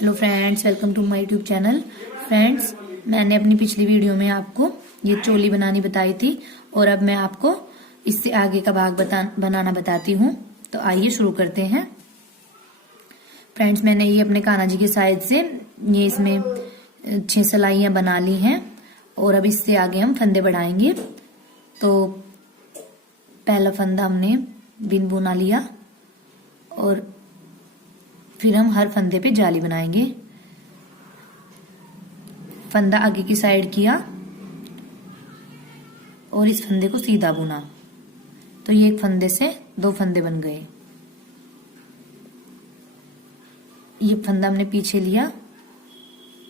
Hello friends, welcome to my YouTube channel. Friends, मैंने अपनी पिछली वीडियो में आपको ये चोली बनानी बताई थी और अब मैं आपको इससे आगे का भाग बनाना बताती हूँ। तो आइए शुरू करते हैं। फ्रेंड्स, मैंने ये अपने कान्हा जी के साइज से ये इसमें 6 सिलाइयाँ बना ली हैं और अब इससे आगे हम फंदे बढ़ाएंगे। तो पहला फंदा हमने बिन बुना लिया और फिर हम हर फंदे पे जाली बनाएंगे। फंदा आगे की साइड किया और इस फंदे को सीधा बुना, तो ये एक फंदे से 2 फंदे बन गए। ये फंदा हमने पीछे लिया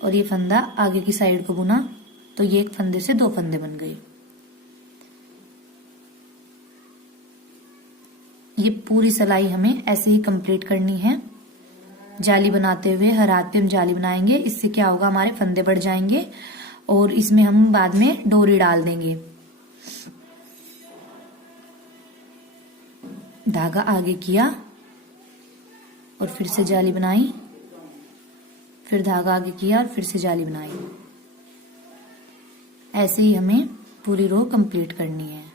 और ये फंदा आगे की साइड को बुना, तो ये एक फंदे से 2 फंदे बन गए। ये पूरी सिलाई हमें ऐसे ही कंप्लीट करनी है। जाली बनाते हुए हर हाथ पे हम जाली बनाएंगे। इससे क्या होगा, हमारे फंदे बढ़ जाएंगे और इसमें हम बाद में डोरी डाल देंगे। धागा आगे किया और फिर से जाली बनाई, फिर धागा आगे किया और फिर से जाली बनाई। ऐसे ही हमें पूरी रो कंप्लीट करनी है।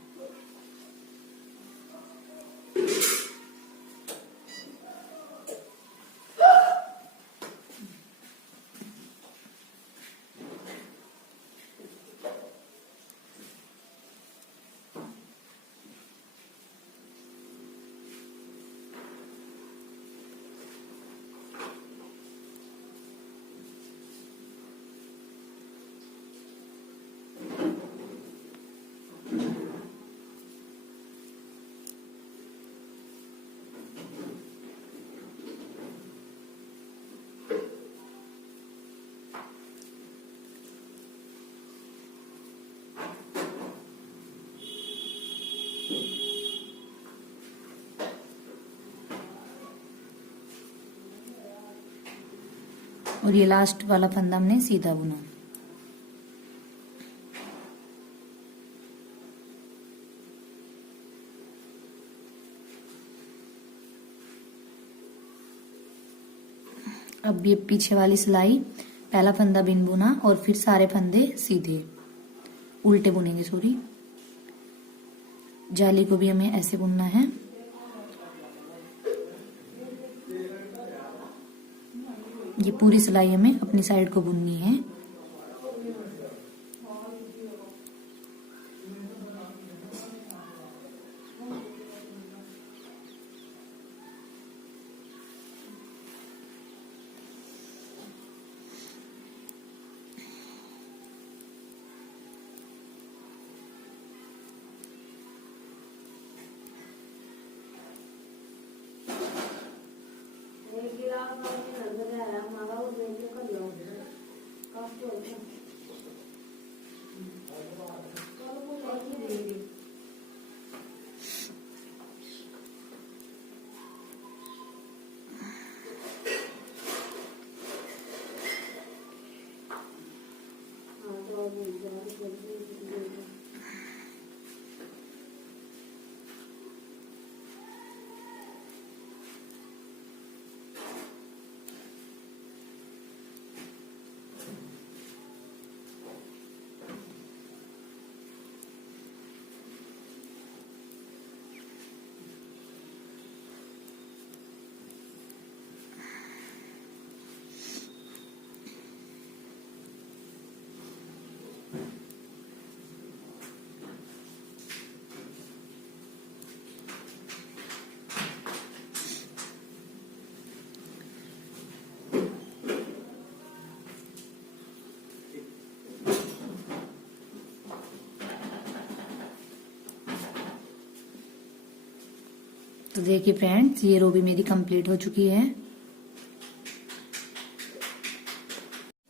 और ये लास्ट वाला फंदा हमने सीधा बुना। अब ये पीछे वाली सिलाई पहला फंदा बिन बुना और फिर सारे फंदे सीधे उल्टे बुनेंगे। सॉरी, जाली को भी हमें ऐसे बुनना है। ये पूरी सिलाई हमें अपनी साइड को बुननी है। तो देखिए फ्रेंड्स, ये रो भी मेरी कंप्लीट हो चुकी है।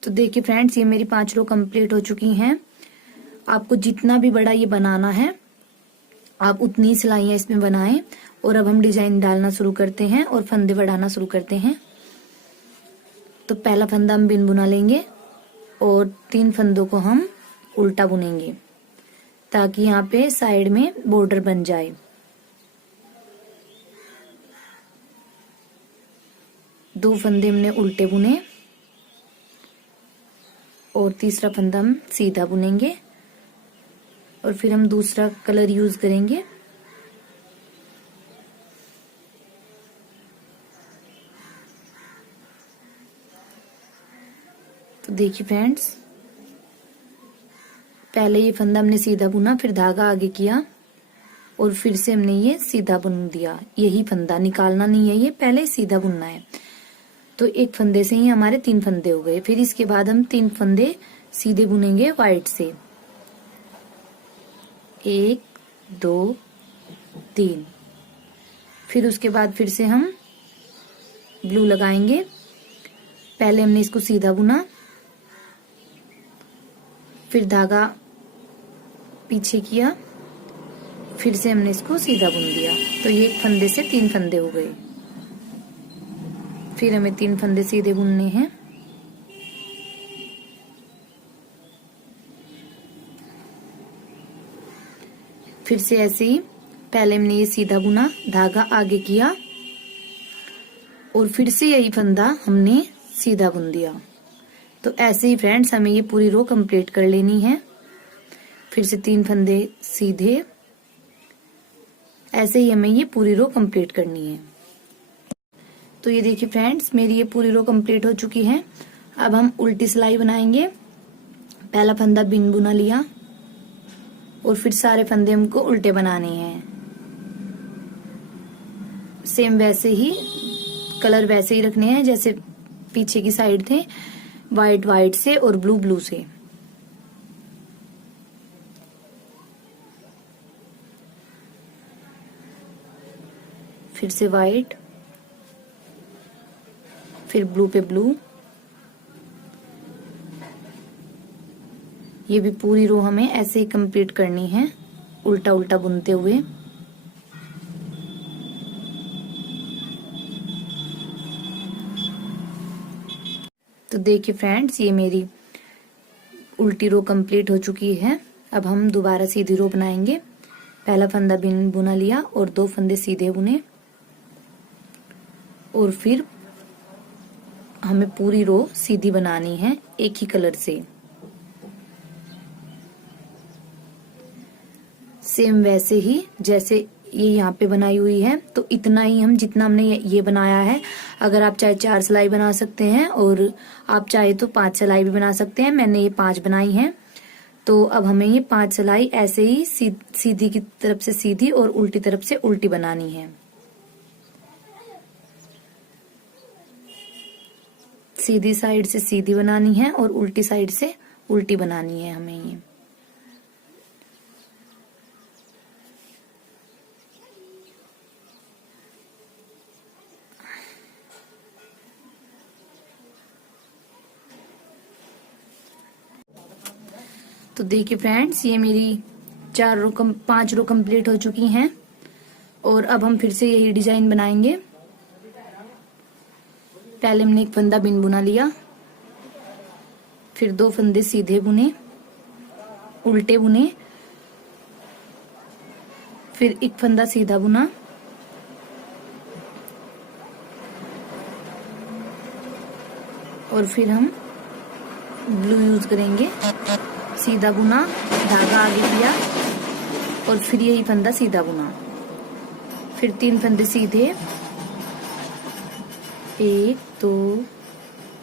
तो देखिए फ्रेंड्स, ये मेरी 5 रो कंप्लीट हो चुकी हैं। आपको जितना भी बड़ा ये बनाना है आप उतनी सिलाइयां इसमें बनाएं। और अब हम डिजाइन डालना शुरू करते हैं और फंदे बढ़ाना शुरू करते हैं। तो पहला फंदा हम बिन बुना लेंगे और 3 फंदों को हम उल्टा बुनेंगे ताकि यहाँ पे साइड में बॉर्डर बन जाए। दो फंदे हमने उल्टे बुने और तीसरा फंदा हम सीधा बुनेंगे और फिर हम दूसरा कलर यूज करेंगे। तो देखिए फ्रेंड्स, पहले ये फंदा हमने सीधा बुना, फिर धागा आगे किया और फिर से हमने ये सीधा बुन दिया। यही फंदा निकालना नहीं है, ये पहले सीधा बुनना है। तो एक फंदे से ही हमारे 3 फंदे हो गए। फिर इसके बाद हम 3 फंदे सीधे बुनेंगे वाइट से, 1 2 3। फिर उसके बाद फिर से हम ब्लू लगाएंगे। पहले हमने इसको सीधा बुना, फिर धागा पीछे किया, फिर से हमने इसको सीधा बुन दिया। तो ये एक फंदे से 3 फंदे हो गए। फिर हमें 3 फंदे सीधे बुनने हैं। फिर से ऐसे ही पहले हमने ये सीधा बुना, धागा आगे किया और फिर से यही फंदा हमने सीधा बुन दिया। तो ऐसे ही फ्रेंड्स हमें ये पूरी रो कंप्लीट कर लेनी है। फिर से 3 फंदे सीधे, ऐसे ही हमें ये पूरी रो कंप्लीट करनी है। तो ये देखिए फ्रेंड्स, मेरी ये पूरी रो कंप्लीट हो चुकी है। अब हम उल्टी सिलाई बनाएंगे। पहला फंदा बिन बुना लिया और फिर सारे फंदे हमको उल्टे बनाने हैं। सेम वैसे ही कलर वैसे ही रखने हैं जैसे पीछे की साइड थे, व्हाइट व्हाइट से और ब्लू ब्लू से। फिर से व्हाइट, फिर ब्लू पे ब्लू। ये भी पूरी रो हमें ऐसे ही कंप्लीट करनी है, उल्टा उल्टा बुनते हुए। तो देखिए फ्रेंड्स, ये मेरी उल्टी रो कंप्लीट हो चुकी है। अब हम दोबारा सीधी रो बनाएंगे। पहला फंदा बिन बुना लिया और 2 फंदे सीधे बुने और फिर हमें पूरी रो सीधी बनानी है एक ही कलर से। सेम वैसे ही जैसे ये यहाँ पे बनाई हुई है, तो इतना ही हम जितना हमने ये बनाया है। अगर आप चाहे 4 सिलाई बना सकते हैं और आप चाहे तो 5 सिलाई भी बना सकते हैं। मैंने ये 5 बनाई है। तो अब हमें ये 5 सिलाई ऐसे ही सीधी की तरफ से सीधी और उल्टी तरफ से उल्टी बनानी है। सीधी साइड से सीधी बनानी है और उल्टी साइड से उल्टी बनानी है हमें ये। तो देखिए फ्रेंड्स, ये मेरी 5 रो कंप्लीट हो चुकी हैं और अब हम फिर से यही डिजाइन बनाएंगे। पहले हमने एक फंदा बिन बुना लिया, फिर 2 फंदे सीधे बुने, उल्टे बुने, फिर एक फंदा सीधा बुना और फिर हम ब्लू यूज करेंगे। सीधा बुना, धागा आगे किया और फिर यही फंदा सीधा बुना। फिर 3 फंदे सीधे, 1 2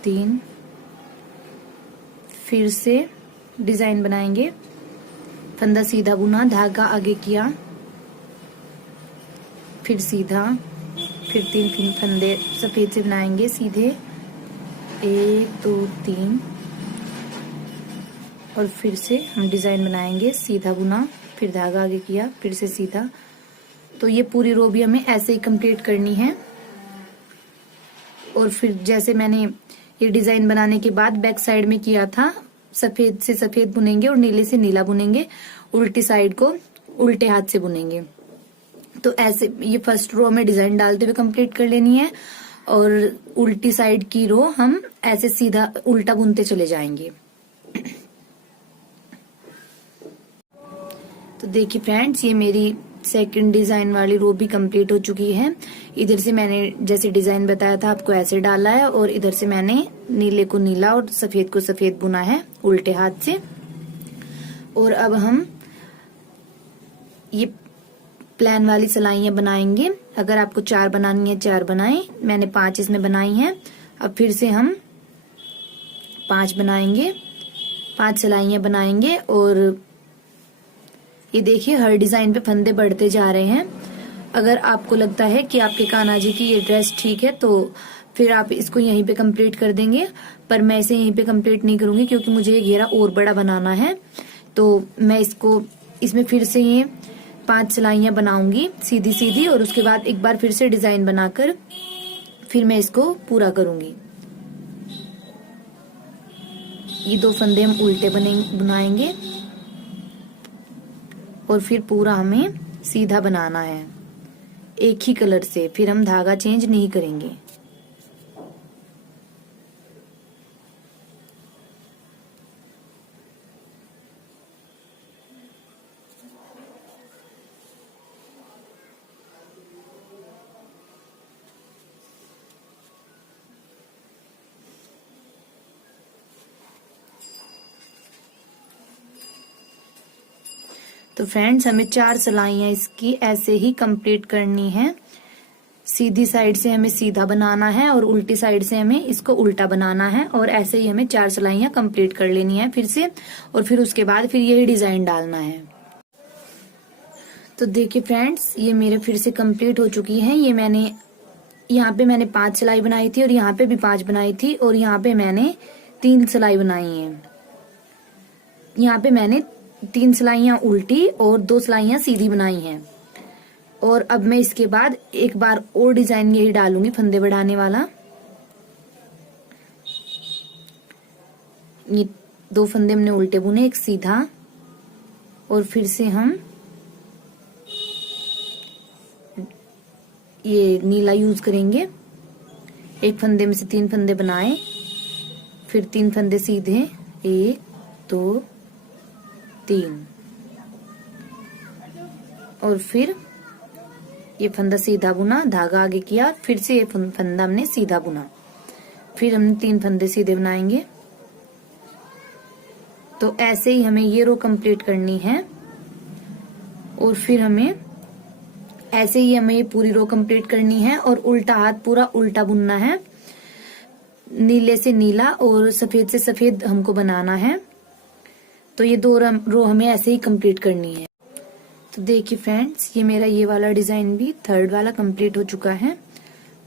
3। फिर से डिजाइन बनाएंगे। फंदा सीधा बुना, धागा आगे किया, फिर सीधा, फिर 3 फंदे सफेद से बनाएंगे सीधे, 1 2 3 और फिर से हम डिजाइन बनाएंगे। सीधा बुना, फिर धागा आगे किया, फिर से सीधा। तो ये पूरी रो भी हमें ऐसे ही कंप्लीट करनी है। और फिर जैसे मैंने ये डिजाइन बनाने के बाद बैक साइड में किया था, सफेद से सफेद बुनेंगे और नीले से नीला बुनेंगे। उल्टी साइड को उल्टे हाथ से बुनेंगे। तो ऐसे ये फर्स्ट रो में डिजाइन डालते हुए कंप्लीट कर लेनी है और उल्टी साइड की रो हम ऐसे सीधा उल्टा बुनते चले जाएंगे। तो देखिए फ्रेंड्स, ये मेरी सेकंड डिजाइन वाली रो भी कंप्लीट हो चुकी है। इधर से मैंने जैसे डिजाइन बताया था आपको ऐसे डाला है और इधर से मैंने नीले को नीला और सफेद को सफेद बुना है उल्टे हाथ से। और अब हम ये प्लान वाली सिलाइयां बनाएंगे। अगर आपको 4 बनानी है 4 बनाएं, मैंने 5 इसमें बनाई हैं। अब फिर से हम 5 बनाएंगे, 5 सिलाइयां बनाएंगे। और ये देखिए हर डिजाइन पे फंदे बढ़ते जा रहे हैं। अगर आपको लगता है कि आपके कान्हा जी की ये ड्रेस ठीक है तो फिर आप इसको यहीं पे कंप्लीट कर देंगे, पर मैं इसे यहीं पे कंप्लीट नहीं करूंगी क्योंकि मुझे ये घेरा और बड़ा बनाना है। तो मैं इसमें फिर से ये 5 सिलाइयां बनाऊंगी सीधी सीधी, और उसके बाद एक बार फिर से डिजाइन बनाकर फिर मैं इसको पूरा करूंगी। ये 2 फंदे हम उल्टे बनाएंगे और फिर पूरा हमें सीधा बनाना है एक ही कलर से, फिर हम धागा चेंज नहीं करेंगे। तो फ्रेंड्स हमें 4 सिलाइयां इसकी ऐसे ही कंप्लीट करनी है। सीधी साइड से हमें सीधा बनाना है और उल्टी साइड से हमें इसको उल्टा बनाना है, और ऐसे ही हमें 4 सिलाइयां कंप्लीट कर लेनी है फिर से। और फिर उसके बाद फिर यही डिजाइन डालना है। तो देखिए फ्रेंड्स ये मेरे फिर से कंप्लीट हो चुकी है। ये मैंने यहाँ पे मैंने 5 सिलाई बनाई थी और यहाँ पे भी 5 बनाई थी, और यहाँ पे मैंने 3 सिलाई बनाई है। यहाँ पे मैंने 3 सिलाइयां उल्टी और 2 सिलाइयां सीधी बनाई हैं। और अब मैं इसके बाद एक बार और डिजाइन यही डालूंगी फंदे बढ़ाने वाला। ये 2 फंदे हमने उल्टे बुने, एक सीधा, और फिर से हम ये नीला यूज करेंगे। एक फंदे में से 3 फंदे बनाए, फिर 3 फंदे सीधे, 1 2 3, और फिर ये फंदा सीधा बुना, धागा आगे किया, फिर से ये फंदा हमने सीधा बुना, फिर हमने 3 फंदे सीधे बनाएंगे। तो ऐसे ही हमें ये रो कंप्लीट करनी है, और फिर हमें ऐसे ही हमें ये पूरी रो कंप्लीट करनी है। और उल्टा हाथ पूरा उल्टा बुनना है, नीले से नीला और सफेद से सफेद हमको बनाना है। तो ये 2 रो हमें ऐसे ही कंप्लीट करनी है। तो देखिए फ्रेंड्स ये मेरा ये वाला डिजाइन भी 3rd वाला कंप्लीट हो चुका है,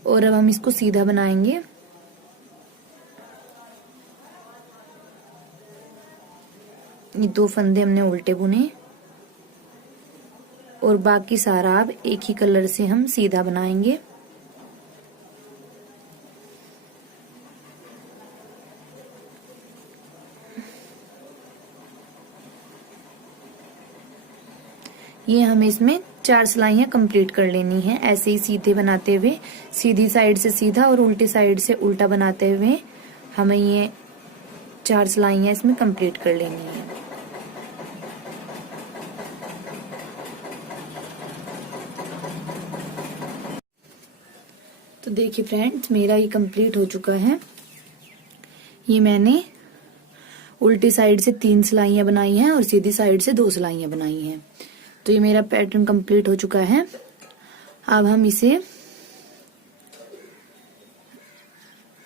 और अब हम इसको सीधा बनाएंगे। ये 2 फंदे हमने उल्टे बुने, और बाकी सारा अब एक ही कलर से हम सीधा बनाएंगे। ये हमें इसमें 4 सिलाइयां कंप्लीट कर लेनी है, ऐसे ही सीधे बनाते हुए, सीधी साइड से सीधा और उल्टी साइड से उल्टा बनाते हुए हमें ये 4 सिलाइयां इसमें कंप्लीट कर लेनी है। तो देखिए फ्रेंड्स मेरा ये कंप्लीट हो चुका है। ये मैंने उल्टी साइड से 3 सिलाइयां बनाई हैं और सीधी साइड से 2 सिलाइयां बनाई हैं। तो ये मेरा पैटर्न कंप्लीट हो चुका है। अब हम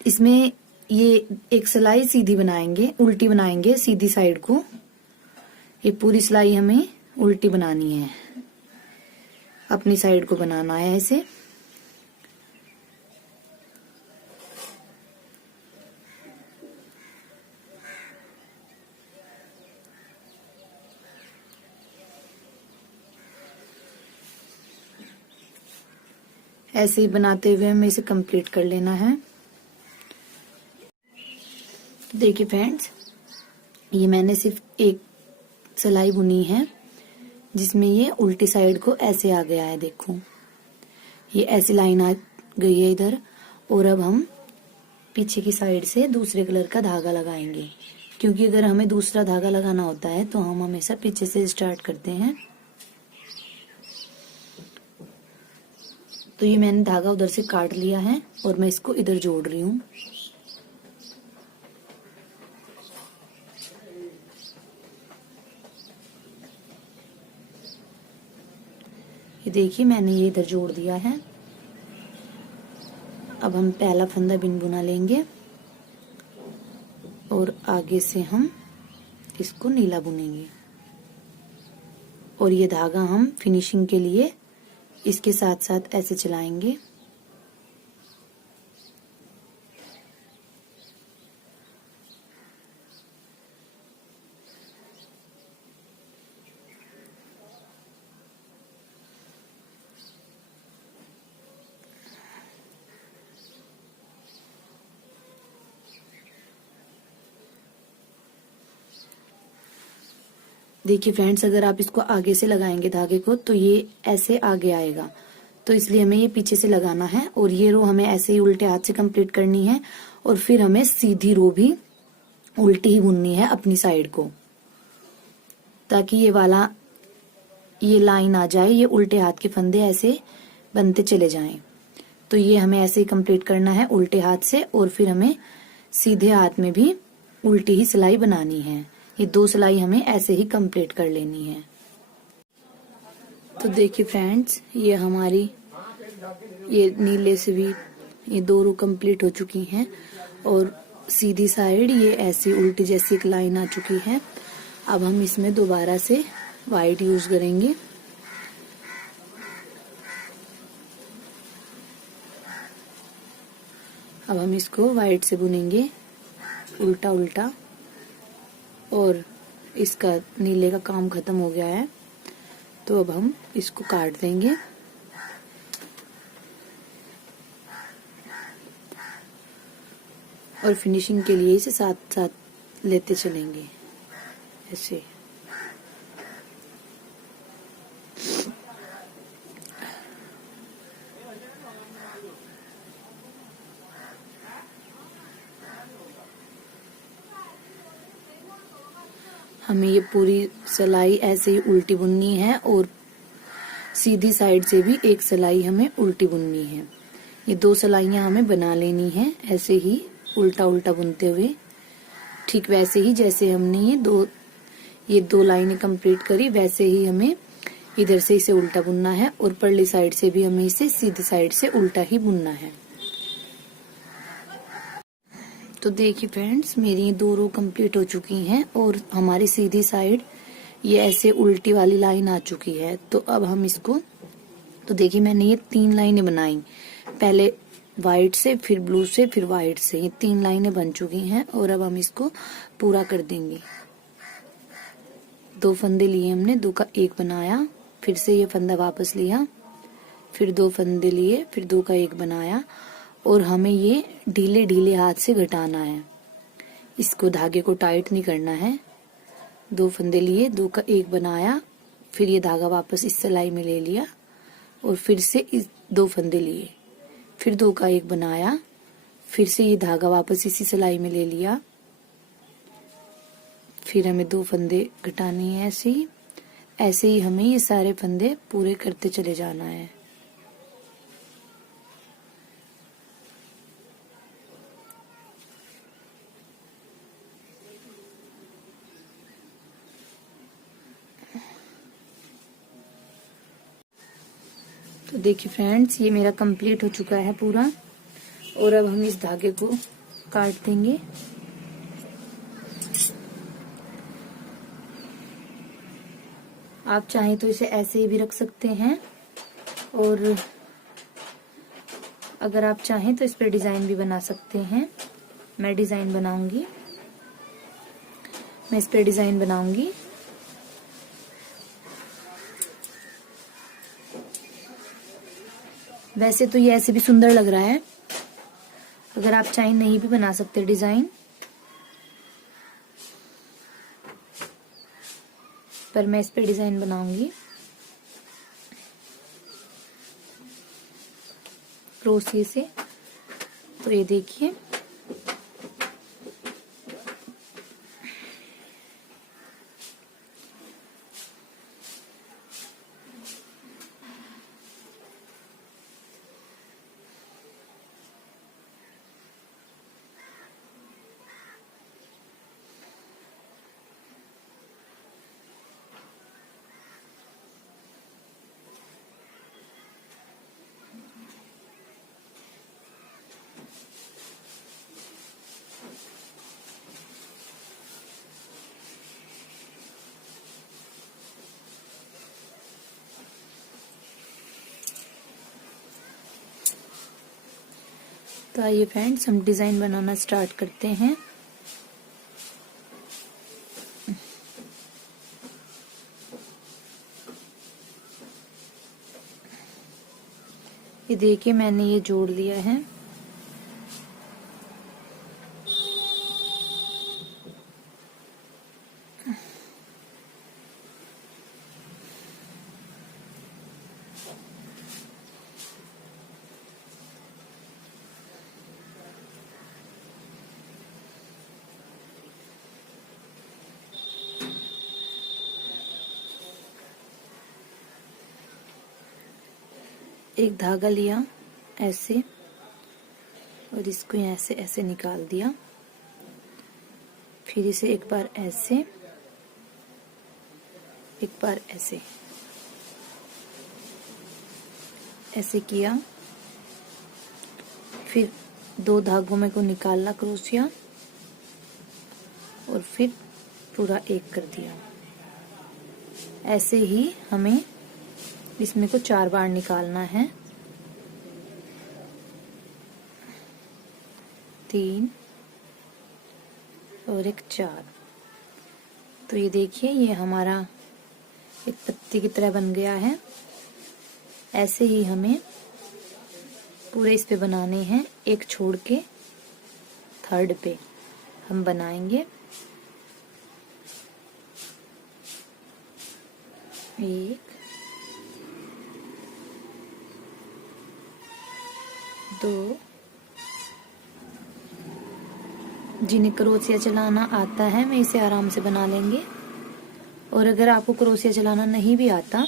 इसमें ये एक सिलाई सीधी बनाएंगे, उल्टी बनाएंगे सीधी साइड को। ये पूरी सिलाई हमें उल्टी बनानी है, अपनी साइड को बनाना है ऐसे। ऐसे ही बनाते हुए हमें इसे कंप्लीट कर लेना है। देखिए फ्रेंड्स ये मैंने सिर्फ एक सिलाई बुनी है जिसमें ये उल्टी साइड को ऐसे आ गया है। देखो ये ऐसी लाइन आ गई है इधर, और अब हम पीछे की साइड से दूसरे कलर का धागा लगाएंगे, क्योंकि अगर हमें दूसरा धागा लगाना होता है तो हम हमेशा पीछे से स्टार्ट करते हैं। तो ये मैंने धागा उधर से काट लिया है और मैं इसको इधर जोड़ रही हूँ। ये देखिए मैंने ये इधर जोड़ दिया है। अब हम पहला फंदा बिन बुना लेंगे और आगे से हम इसको नीला बुनेंगे और ये धागा हम फिनिशिंग के लिए इसके साथ साथ ऐसे चलाएंगे। देखिए फ्रेंड्स, अगर आप इसको आगे से लगाएंगे धागे को तो ये ऐसे आगे आएगा, तो इसलिए हमें ये पीछे से लगाना है। और ये रो हमें ऐसे ही उल्टे हाथ से कंप्लीट करनी है और फिर हमें सीधी रो भी उल्टी ही बुननी है अपनी साइड को, ताकि ये लाइन आ जाए, ये उल्टे हाथ के फंदे ऐसे बनते चले जाएं। तो ये हमें ऐसे ही कंप्लीट करना है उल्टे हाथ से, और फिर हमें सीधे हाथ में भी उल्टी ही सिलाई बनानी है। ये 2 सिलाई हमें ऐसे ही कंप्लीट कर लेनी है। तो देखिए फ्रेंड्स, ये हमारी ये नीले से भी ये 2 रो कंप्लीट हो चुकी हैं और सीधी साइड ये ऐसी उल्टी जैसी एक लाइन आ चुकी है। अब हम इसमें दोबारा से वाइट यूज करेंगे। अब हम इसको वाइट से बुनेंगे उल्टा उल्टा, और इसका नीले का काम खत्म हो गया है, तो अब हम इसको काट देंगे। और फिनिशिंग के लिए इसे साथ साथ लेते चलेंगे ऐसे। हमें ये पूरी सिलाई ऐसे ही उल्टी बुननी है और सीधी साइड से भी एक सिलाई हमें उल्टी बुननी है। ये 2 सिलाइयां हमें बना लेनी है ऐसे ही उल्टा उल्टा बुनते हुए, ठीक वैसे ही जैसे हमने ये दो लाइनें कंप्लीट करी, वैसे ही हमें इधर से इसे उल्टा बुनना है और परली साइड से भी हमें इसे सीधी साइड से उल्टा ही बुनना है। तो देखिए फ्रेंड्स, मेरी ये 2 रो कंप्लीट हो चुकी हैं और हमारी सीधी साइड ये ऐसे उल्टी वाली लाइन आ चुकी है। तो अब हम इसको, तो देखिए मैंने ये 3 लाइनें बनाई, पहले वाइट से, फिर ब्लू से, फिर वाइट से, ये 3 लाइनें बन चुकी हैं और अब हम इसको पूरा कर देंगे। 2 फंदे लिए हमने, 2 का 1 बनाया, फिर से ये फंदा वापस लिया, फिर 2 फंदे लिए, फिर 2 का 1 बनाया और हमें ये ढीले ढीले हाथ से घटाना है, इसको धागे को टाइट नहीं करना है। 2 फंदे लिए, 2 का 1 बनाया, फिर ये धागा वापस इस सिलाई में ले लिया और फिर से इस 2 फंदे लिए, फिर 2 का 1 बनाया, फिर से ये धागा वापस इसी सिलाई में ले लिया, फिर हमें 2 फंदे घटाने हैं ऐसे ही हमें ये सारे फंदे पूरे करते चले जाना है। तो देखिए फ्रेंड्स, ये मेरा कंप्लीट हो चुका है पूरा और अब हम इस धागे को काट देंगे। आप चाहें तो इसे ऐसे ही भी रख सकते हैं और अगर आप चाहें तो इस पर डिजाइन भी बना सकते हैं। मैं डिजाइन बनाऊंगी, मैं इस पर डिजाइन बनाऊंगी। वैसे तो ये ऐसे भी सुंदर लग रहा है, अगर आप चाहें नहीं भी बना सकते डिजाइन, पर मैं इस पे डिजाइन बनाऊंगी क्रोशिया से। तो ये देखिए, तो आइए फ्रेंड्स, हम डिजाइन बनाना स्टार्ट करते हैं। ये देखिए, मैंने ये जोड़ लिया है। एक धागा लिया ऐसे और इसको यहाँ से ऐसे निकाल दिया। फिर इसे एक बार ऐसे, एक बार ऐसे ऐसे किया। फिर 2 धागों में को निकालना क्रोशिया और फिर पूरा एक कर दिया। ऐसे ही हमें इसमें को 4 बार निकालना है। 3 और एक 4। तो ये देखिए, ये हमारा एक पत्ती की तरह बन गया है। ऐसे ही हमें पूरे इस पे बनाने हैं, एक छोड़ के थर्ड पे हम बनाएंगे। 1 2। जिन्हें क्रोशिया चलाना आता है वे इसे आराम से बना लेंगे, और अगर आपको क्रोशिया चलाना नहीं भी आता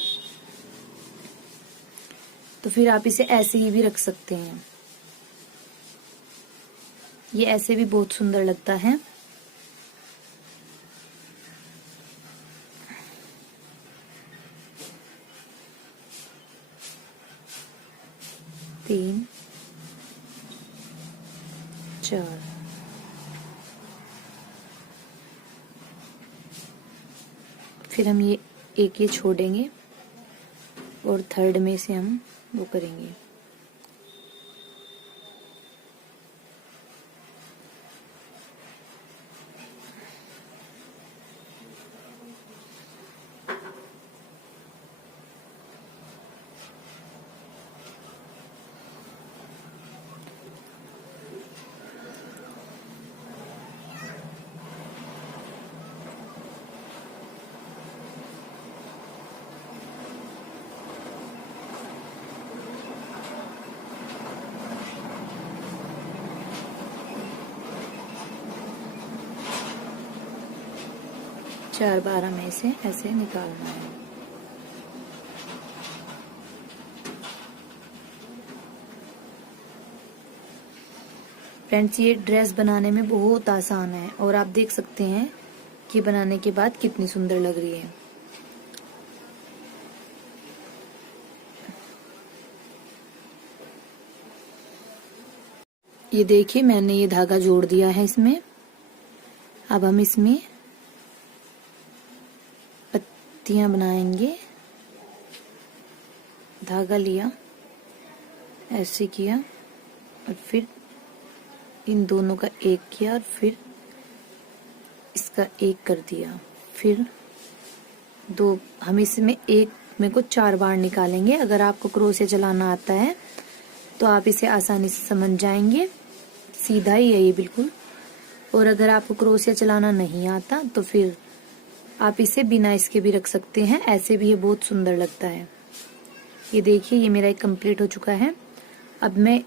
तो फिर आप इसे ऐसे ही भी रख सकते हैं। ये ऐसे भी बहुत सुंदर लगता है। तीन, 4। फिर हम ये छोड़ेंगे और थर्ड में से हम वो करेंगे। चार बार हमें इसे ऐसे निकालना है। फ्रेंड्स, ये ड्रेस बनाने में बहुत आसान है और आप देख सकते हैं कि बनाने के बाद कितनी सुंदर लग रही है। ये देखिए, मैंने ये धागा जोड़ दिया है इसमें। अब हम इसमें पत्तियां बनाएंगे। धागा लिया, ऐसे किया और फिर इन दोनों का एक किया और फिर इसका एक कर दिया। फिर 2, हम इसमें एक में को 4 बार निकालेंगे। अगर आपको क्रोशिया चलाना आता है तो आप इसे आसानी से समझ जाएंगे। सीधा ही है ये बिल्कुल। और अगर आपको क्रोशिया चलाना नहीं आता तो फिर आप इसे बिना इसके भी रख सकते हैं, ऐसे भी ये बहुत सुंदर लगता है। ये देखिए, ये मेरा एक कंप्लीट हो चुका है। अब मैं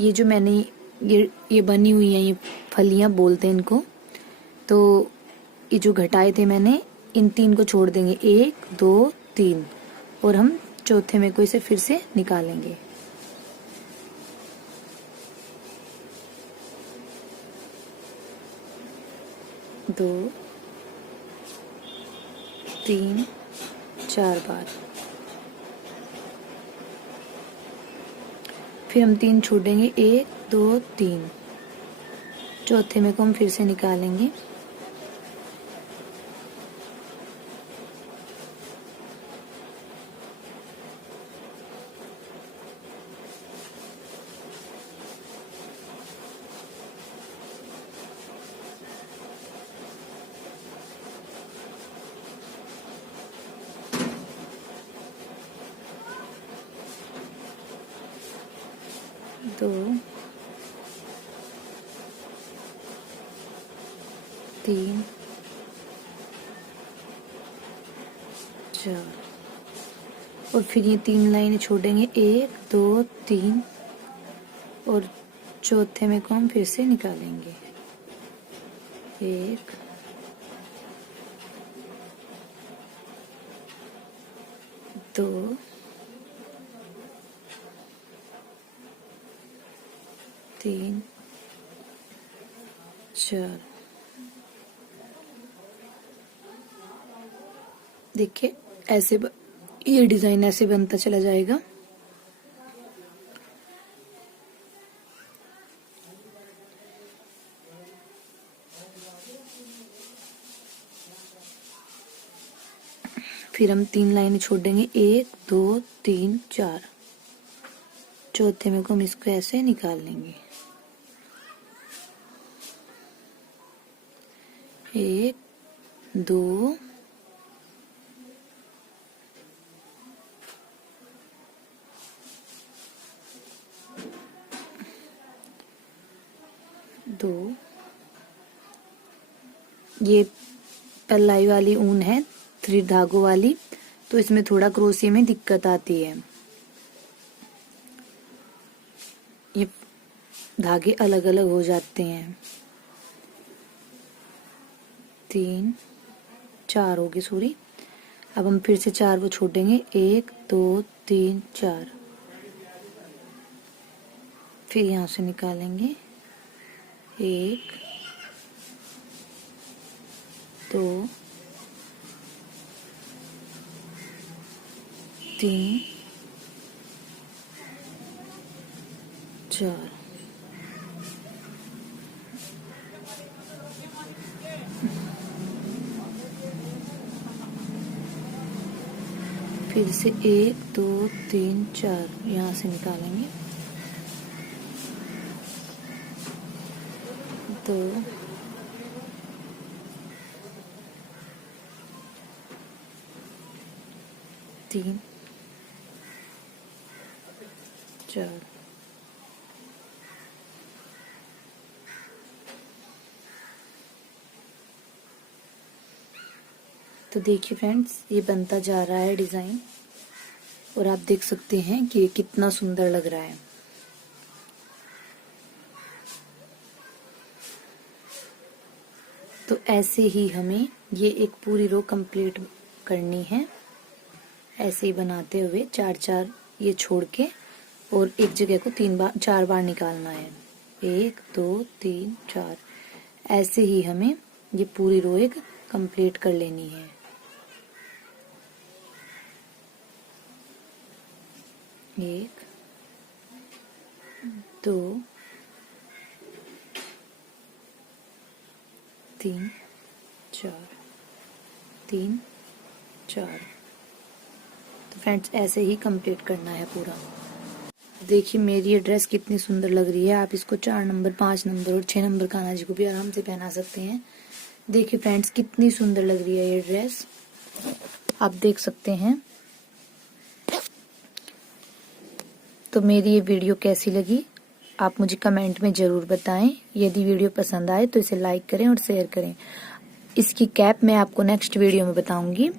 ये जो मैंने ये बनी हुई है, ये फलियां बोलते हैं इनको, तो ये जो घटाए थे मैंने, इन 3 को छोड़ देंगे। 1 2 3 और हम चौथे में को इसे फिर से निकालेंगे। दो, 3, 4 बार। फिर हम 3 छोड़ेंगे। 1 2 3। चौथे में को हम फिर से निकालेंगे। 2 3 4 और फिर ये 3 लाइनें छोड़ेंगे, 1 2 3 और चौथे में को हम फिर से निकालेंगे, 1 2 3 4। देखिए ऐसे ये डिजाइन ऐसे बनता चला जाएगा। फिर हम 3 लाइनें छोड़ देंगे, 1 2 3 4, चौथे में को हम इसको ऐसे निकाल लेंगे, 1 2 2। ये पल्लाई वाली ऊन है 3 धागों वाली, तो इसमें थोड़ा क्रोशिया में दिक्कत आती है, ये धागे अलग अलग हो जाते हैं। 3 4 हो गए, सॉरी। अब हम फिर से 4 वो छोड़ेंगे, 1 2 3 4, फिर यहाँ से निकालेंगे, 1 2 3 4। फिर से 1 2 3 4 यहाँ से निकालेंगे, 2 3 4। तो देखिए फ्रेंड्स, ये बनता जा रहा है डिजाइन, और आप देख सकते हैं कि ये कितना सुंदर लग रहा है। तो ऐसे ही हमें ये एक पूरी रो कंप्लीट करनी है, ऐसे ही बनाते हुए 4 ये छोड़ के, और एक जगह को 4 बार निकालना है, 1 2 3 4। ऐसे ही हमें ये पूरी रो एक कंप्लीट कर लेनी है। एक 2 3 4 3 4। तो फ्रेंड्स ऐसे ही कंप्लीट करना है पूरा। देखिए मेरी ये ड्रेस कितनी सुंदर लग रही है। आप इसको 4 नंबर 5 नंबर और 6 नंबर कान्हा जी को भी आराम से पहना सकते हैं। देखिए फ्रेंड्स कितनी सुंदर लग रही है ये ड्रेस, आप देख सकते हैं। तो मेरी ये वीडियो कैसी लगी आप मुझे कमेंट में जरूर बताएं। यदि वीडियो पसंद आए तो इसे लाइक करें और शेयर करें। इसकी कैप मैं आपको नेक्स्ट वीडियो में बताऊंगी।